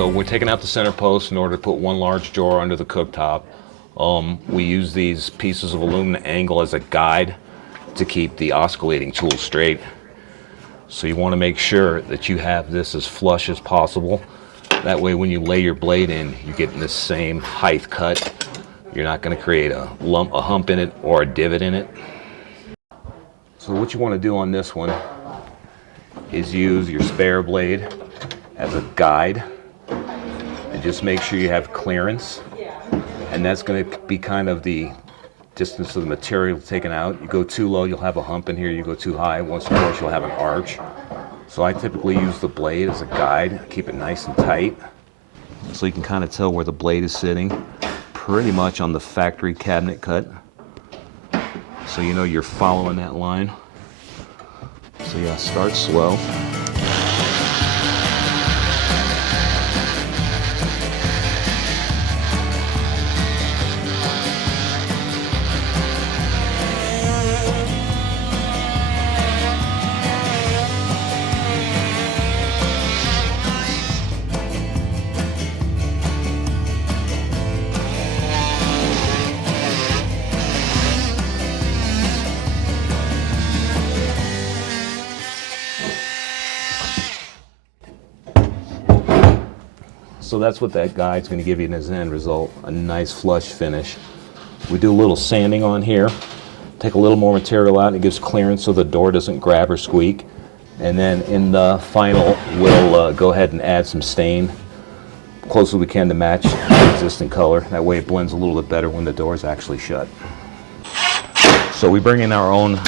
So we're taking out the center post in order to put one large drawer under the cooktop. We use these pieces of aluminum angle as a guide to keep the oscillating tool straight. So you want to make sure that you have this as flush as possible. That way when you lay your blade in, you get in the same height cut. You're not going to create a hump in it or a divot in it. So what you want to do on this one is use your spare blade as a guide and just make sure you have clearance, and that's going to be kind of the distance of the material taken out. You go too low, you'll have a hump in here. You go too high, once or twice, you'll have an arch. So I typically use the blade as a guide, keep it nice and tight, so you can kind of tell where the blade is sitting, pretty much on the factory cabinet cut, so you know you're following that line. So yeah, start slow. So that's what that guide's going to give you in its end result, a nice flush finish. We do a little sanding on here, take a little more material out, and it gives clearance so the door doesn't grab or squeak. And then in the final, we'll go ahead and add some stain, close as we can to match the existing color. That way it blends a little bit better when the door is actually shut. So we bring in our own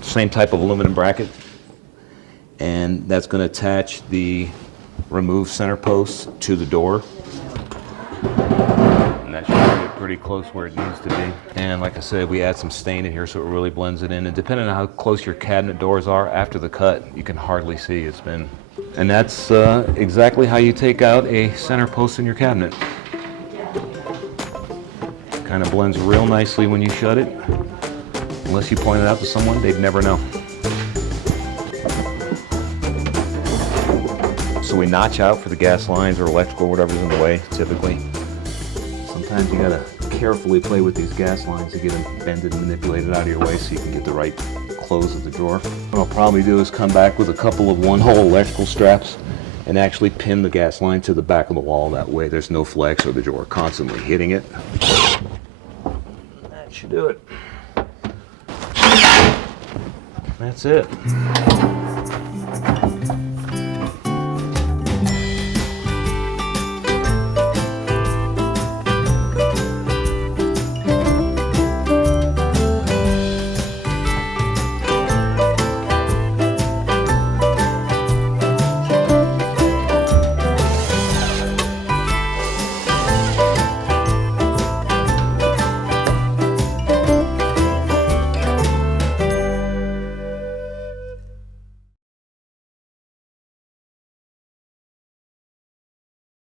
same type of aluminum bracket, and that's going to attach the remove center post to the door, and that should get pretty close where it needs to be. And like I said, we add some stain in here so it really blends it in, and depending on how close your cabinet doors are after the cut, you can hardly see it's been. And that's exactly how you take out a center post in your cabinet. Kind of blends real nicely when you shut it. Unless you point it out to someone, they'd never know. So we notch out for the gas lines or electrical, whatever's in the way, typically. Sometimes you gotta carefully play with these gas lines to get them bended and manipulated out of your way so you can get the right close of the drawer. What I'll probably do is come back with a couple of one-hole electrical straps and actually pin the gas line to the back of the wall. That way there's no flex or the drawer constantly hitting it. That should do it. That's it.